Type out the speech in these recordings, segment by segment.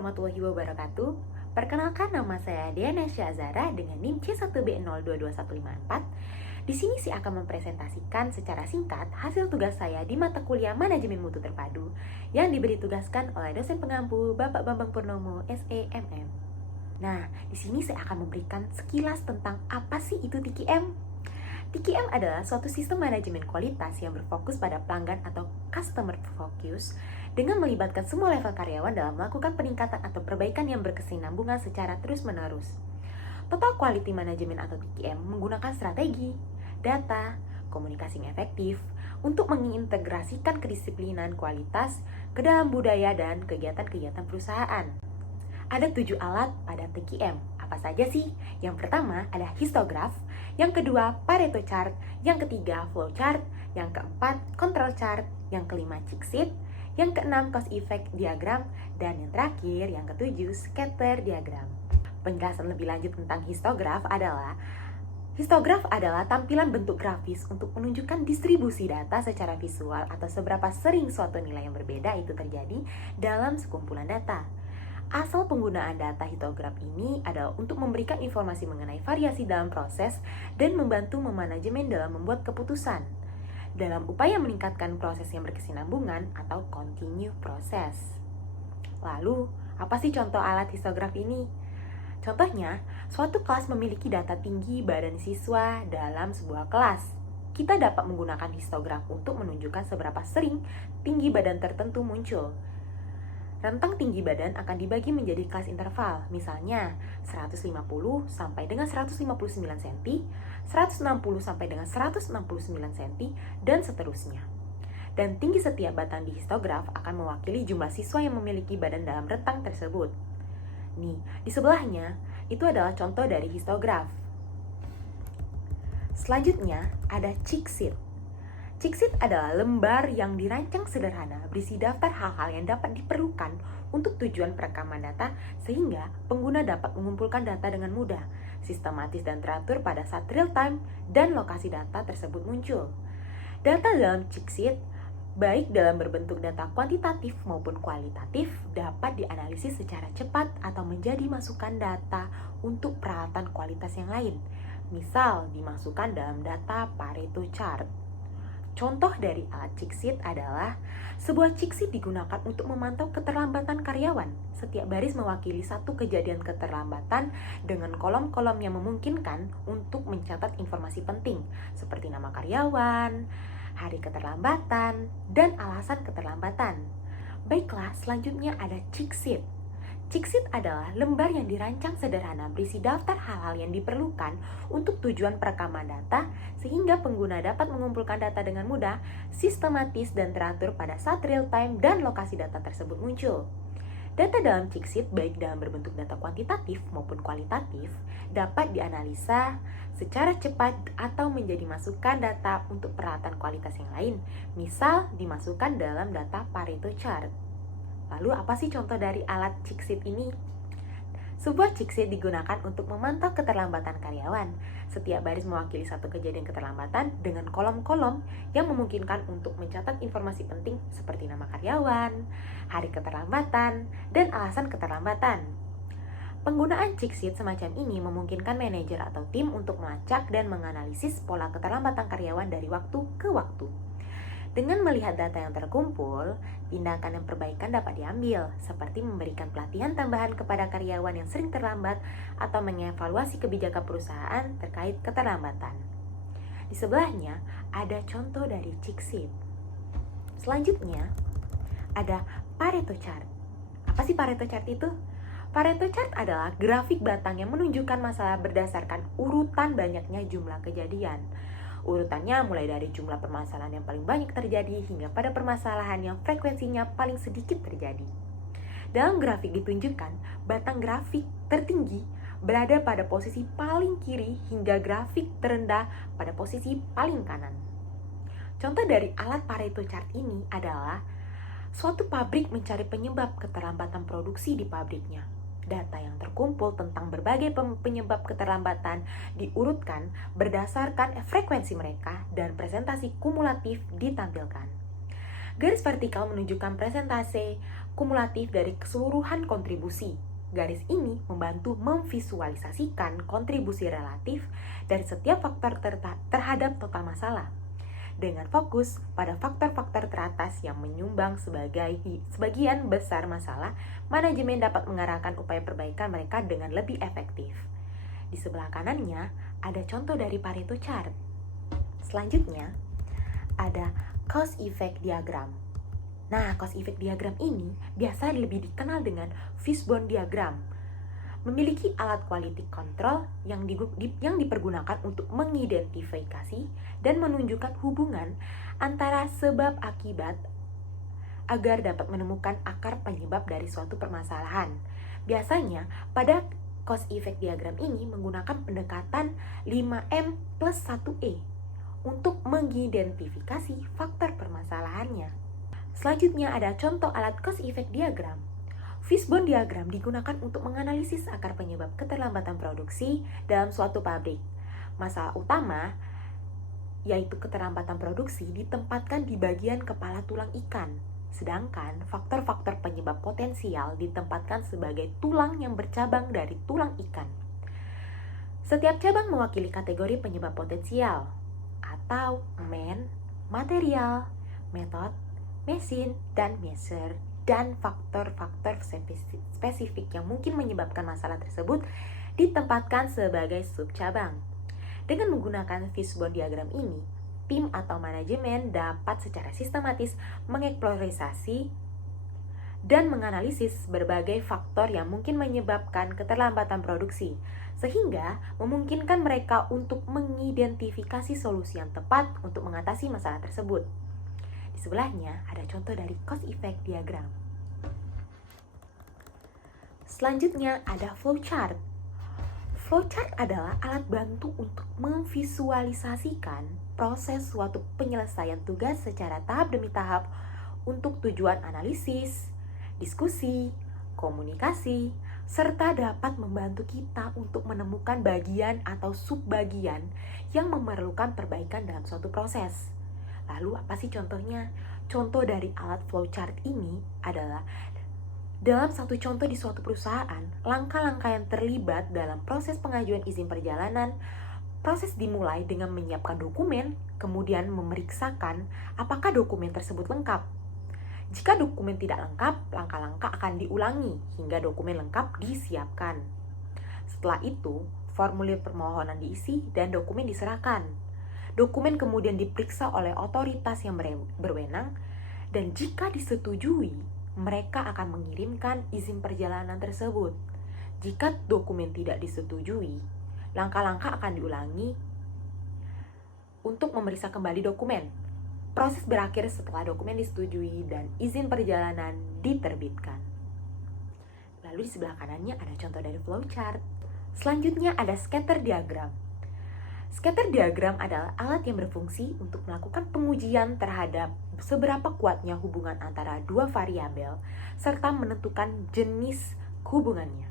warahmatullahi wabarakatuh. Perkenalkan, nama saya Diana Syazara dengan NIM C1B022154. Di sini saya akan mempresentasikan secara singkat hasil tugas saya di mata kuliah Manajemen Mutu Terpadu yang diberi tugaskan oleh dosen pengampu Bapak Bambang Purnomo, SEMM. Nah, di sini saya akan memberikan sekilas tentang apa sih itu TQM. TQM adalah suatu sistem manajemen kualitas yang berfokus pada pelanggan atau customer focus dengan melibatkan semua level karyawan dalam melakukan peningkatan atau perbaikan yang berkesinambungan secara terus-menerus. Total Quality Management atau TQM menggunakan strategi, data, komunikasi yang efektif untuk mengintegrasikan kedisiplinan kualitas ke dalam budaya dan kegiatan-kegiatan perusahaan. Ada 7 alat pada TQM. Apa saja sih? Yang pertama ada histograph, yang kedua Pareto chart, yang ketiga flow chart, yang keempat control chart, yang kelima check sheet, yang keenam cause effect diagram, dan yang terakhir yang ketujuh scatter diagram. Penjelasan lebih lanjut tentang histograph adalah tampilan bentuk grafis untuk menunjukkan distribusi data secara visual atau seberapa sering suatu nilai yang berbeda itu terjadi dalam sekumpulan data. Asal penggunaan data histograf ini adalah untuk memberikan informasi mengenai variasi dalam proses dan membantu memanajemen dalam membuat keputusan dalam upaya meningkatkan proses yang berkesinambungan atau continue proses. Lalu, apa sih contoh alat histograf ini? Contohnya, suatu kelas memiliki data tinggi badan siswa dalam sebuah kelas. Kita dapat menggunakan histograf untuk menunjukkan seberapa sering tinggi badan tertentu muncul. Rentang tinggi badan akan dibagi menjadi kelas interval, misalnya 150 sampai dengan 159 cm, 160 sampai dengan 169 cm, dan seterusnya. Dan tinggi setiap batang di histograf akan mewakili jumlah siswa yang memiliki badan dalam rentang tersebut. Nih, di sebelahnya, itu adalah contoh dari histograf. Selanjutnya, ada cheat sheet. Cheat sheet adalah lembar yang dirancang sederhana berisi daftar hal-hal yang dapat diperlukan untuk tujuan perekaman data sehingga pengguna dapat mengumpulkan data dengan mudah, sistematis dan teratur pada saat real time dan lokasi data tersebut muncul. Data dalam cheat sheet, baik dalam berbentuk data kuantitatif maupun kualitatif, dapat dianalisis secara cepat atau menjadi masukan data untuk peralatan kualitas yang lain. Misal, dimasukkan dalam data Pareto chart. Contoh dari alat cheat sheet adalah sebuah cheat sheet digunakan untuk memantau keterlambatan karyawan. Setiap baris mewakili satu kejadian keterlambatan dengan kolom-kolom yang memungkinkan untuk mencatat informasi penting seperti nama karyawan, hari keterlambatan, dan alasan keterlambatan. Baiklah, selanjutnya ada cheat sheet. Cheat sheet adalah lembar yang dirancang sederhana berisi daftar hal-hal yang diperlukan untuk tujuan perekaman data sehingga pengguna dapat mengumpulkan data dengan mudah, sistematis dan teratur pada saat real time dan lokasi data tersebut muncul. Data dalam cheat sheet baik dalam berbentuk data kuantitatif maupun kualitatif dapat dianalisa secara cepat atau menjadi masukan data untuk peralatan kualitas yang lain, misal dimasukkan dalam data Pareto chart. Lalu apa sih contoh dari alat cheat sheet ini? Sebuah cheat sheet digunakan untuk memantau keterlambatan karyawan. Setiap baris mewakili satu kejadian keterlambatan dengan kolom-kolom yang memungkinkan untuk mencatat informasi penting seperti nama karyawan, hari keterlambatan, dan alasan keterlambatan. Penggunaan cheat sheet semacam ini memungkinkan manajer atau tim untuk melacak dan menganalisis pola keterlambatan karyawan dari waktu ke waktu. Dengan melihat data yang terkumpul, tindakan dan perbaikan dapat diambil, seperti memberikan pelatihan tambahan kepada karyawan yang sering terlambat atau mengevaluasi kebijakan perusahaan terkait keterlambatan. Di sebelahnya, ada contoh dari cheat sheet. Selanjutnya, ada Pareto chart. Apa sih Pareto chart itu? Pareto chart adalah grafik batang yang menunjukkan masalah berdasarkan urutan banyaknya jumlah kejadian. Urutannya mulai dari jumlah permasalahan yang paling banyak terjadi hingga pada permasalahan yang frekuensinya paling sedikit terjadi. Dalam grafik ditunjukkan, batang grafik tertinggi berada pada posisi paling kiri hingga grafik terendah pada posisi paling kanan. Contoh dari alat Pareto chart ini adalah suatu pabrik mencari penyebab keterlambatan produksi di pabriknya. Data yang terkumpul tentang berbagai penyebab keterlambatan diurutkan berdasarkan frekuensi mereka dan presentasi kumulatif ditampilkan. Garis vertikal menunjukkan presentase kumulatif dari keseluruhan kontribusi. Garis ini membantu memvisualisasikan kontribusi relatif dari setiap faktor terhadap total masalah. Dengan fokus pada faktor-faktor teratas yang menyumbang sebagian besar masalah, manajemen dapat mengarahkan upaya perbaikan mereka dengan lebih efektif. Di sebelah kanannya ada contoh dari Pareto chart. Selanjutnya ada cause effect diagram. Nah, cause effect diagram ini biasa lebih dikenal dengan fishbone diagram. Memiliki alat quality control yang dipergunakan untuk mengidentifikasi dan menunjukkan hubungan antara sebab akibat agar dapat menemukan akar penyebab dari suatu permasalahan. Biasanya, pada cause effect diagram ini menggunakan pendekatan 5M plus 1E untuk mengidentifikasi faktor permasalahannya. Selanjutnya ada contoh alat cause effect diagram. Fishbone diagram digunakan untuk menganalisis akar penyebab keterlambatan produksi dalam suatu pabrik. Masalah utama, yaitu keterlambatan produksi, ditempatkan di bagian kepala tulang ikan, sedangkan faktor-faktor penyebab potensial ditempatkan sebagai tulang yang bercabang dari tulang ikan. Setiap cabang mewakili kategori penyebab potensial, atau man, material, method, mesin, dan measure, dan faktor-faktor spesifik yang mungkin menyebabkan masalah tersebut ditempatkan sebagai subcabang. Dengan menggunakan fishbone diagram ini, tim atau manajemen dapat secara sistematis mengeksplorasi dan menganalisis berbagai faktor yang mungkin menyebabkan keterlambatan produksi, sehingga memungkinkan mereka untuk mengidentifikasi solusi yang tepat untuk mengatasi masalah tersebut. Di sebelahnya ada contoh dari cause effect diagram. Selanjutnya ada flowchart. Flowchart adalah alat bantu untuk memvisualisasikan proses suatu penyelesaian tugas secara tahap demi tahap untuk tujuan analisis, diskusi, komunikasi, serta dapat membantu kita untuk menemukan bagian atau subbagian yang memerlukan perbaikan dalam suatu proses. Lalu apa sih contohnya? Contoh dari alat flowchart ini adalah dalam satu contoh di suatu perusahaan, langkah-langkah yang terlibat dalam proses pengajuan izin perjalanan. Proses dimulai dengan menyiapkan dokumen, kemudian memeriksakan apakah dokumen tersebut lengkap. Jika dokumen tidak lengkap, langkah-langkah akan diulangi hingga dokumen lengkap disiapkan. Setelah itu, formulir permohonan diisi dan dokumen diserahkan. Dokumen kemudian diperiksa oleh otoritas yang berwenang, dan jika disetujui, mereka akan mengirimkan izin perjalanan tersebut. Jika dokumen tidak disetujui, langkah-langkah akan diulangi untuk memeriksa kembali dokumen. Proses berakhir setelah dokumen disetujui dan izin perjalanan diterbitkan. Lalu di sebelah kanannya ada contoh dari flowchart. Selanjutnya ada scatter diagram. Scatter diagram adalah alat yang berfungsi untuk melakukan pengujian terhadap seberapa kuatnya hubungan antara dua variabel serta menentukan jenis hubungannya.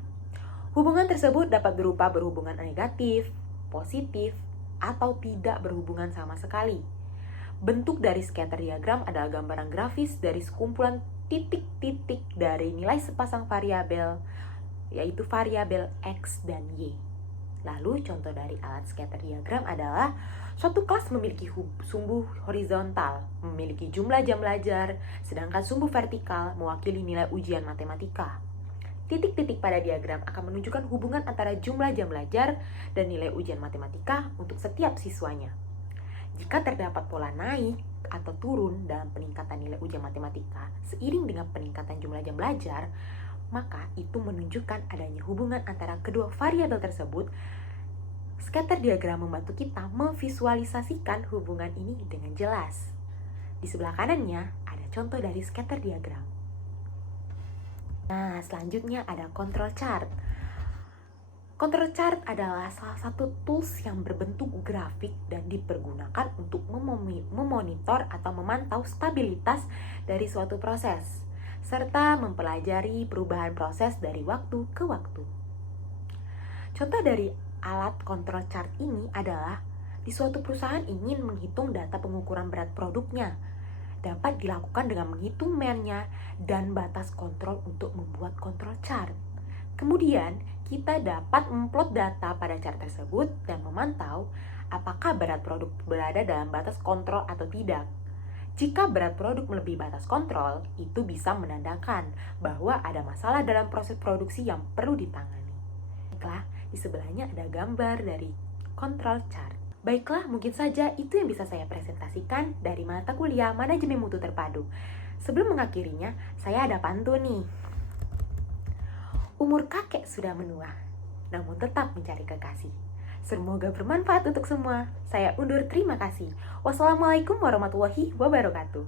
Hubungan tersebut dapat berupa berhubungan negatif, positif, atau tidak berhubungan sama sekali. Bentuk dari scatter diagram adalah gambaran grafis dari sekumpulan titik-titik dari nilai sepasang variabel, yaitu variabel X dan Y. Lalu contoh dari alat scatter diagram adalah suatu kelas memiliki sumbu horizontal, memiliki jumlah jam belajar, sedangkan sumbu vertikal mewakili nilai ujian matematika. Titik-titik pada diagram akan menunjukkan hubungan antara jumlah jam belajar dan nilai ujian matematika untuk setiap siswanya. Jika terdapat pola naik atau turun dalam peningkatan nilai ujian matematika seiring dengan peningkatan jumlah jam belajar, maka itu menunjukkan adanya hubungan antara kedua variabel tersebut. Scatter diagram membantu kita memvisualisasikan hubungan ini dengan jelas. Di sebelah kanannya ada contoh dari scatter diagram. Nah, selanjutnya ada control chart. Control chart adalah salah satu tools yang berbentuk grafik dan dipergunakan untuk memonitor atau memantau stabilitas dari suatu proses, serta mempelajari perubahan proses dari waktu ke waktu. Contoh dari alat control chart ini adalah di suatu perusahaan ingin menghitung data pengukuran berat produknya. dapat dilakukan dengan menghitung MEN-nya dan batas kontrol untuk membuat kontrol chart. Kemudian, kita dapat memplot data pada chart tersebut dan memantau apakah berat produk berada dalam batas kontrol atau tidak. Jika berat produk melebihi batas kontrol, itu bisa menandakan bahwa ada masalah dalam proses produksi yang perlu ditangani. Baiklah, di sebelahnya ada gambar dari control chart. Baiklah, mungkin saja itu yang bisa saya presentasikan dari mata kuliah Manajemen Mutu Terpadu. Sebelum mengakhirinya, saya ada pantun nih. Umur kakek sudah menua, namun tetap mencari kekasih. Semoga bermanfaat untuk semua. Saya undur, terima kasih. Wassalamualaikum warahmatullahi wabarakatuh.